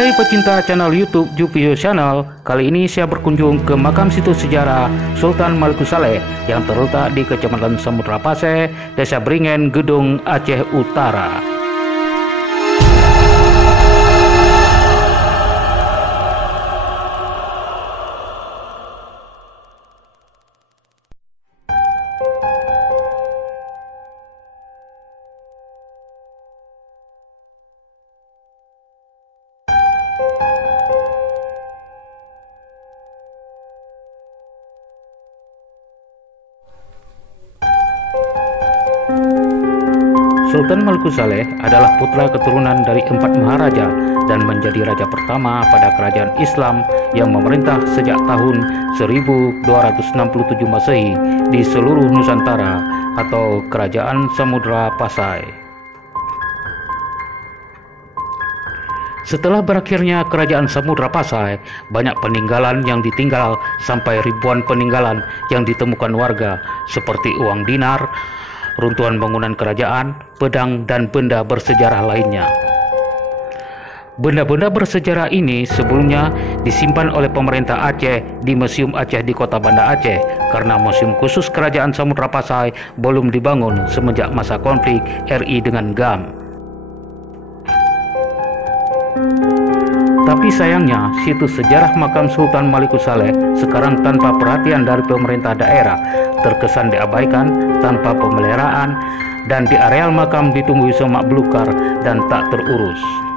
Hai pecinta channel YouTube Jupio Channel, kali ini saya berkunjung ke makam situs sejarah Sultan Malikus Saleh yang terletak di Kecamatan Samudra Pasai, Desa Beringin, Gedung, Aceh Utara. Sultan Malikus Saleh adalah putra keturunan dari 4 maharaja dan menjadi raja pertama pada kerajaan Islam yang memerintah sejak tahun 1267 Masehi di seluruh Nusantara atau Kerajaan Samudra Pasai. Setelah berakhirnya Kerajaan Samudra Pasai, banyak peninggalan yang ditinggal sampai ribuan peninggalan yang ditemukan warga seperti uang dinar, runtuhan bangunan kerajaan, pedang, dan benda bersejarah lainnya. Benda-benda bersejarah ini sebelumnya disimpan oleh pemerintah Aceh di Museum Aceh di Kota Banda Aceh karena Museum Khusus Kerajaan Samudra Pasai belum dibangun semenjak masa konflik RI dengan GAM. Tapi sayangnya, situs sejarah makam Sultan Malikus Saleh sekarang tanpa perhatian dari pemerintah daerah, terkesan diabaikan, tanpa pemeliharaan, dan di areal makam ditumbuhi semak belukar dan tak terurus.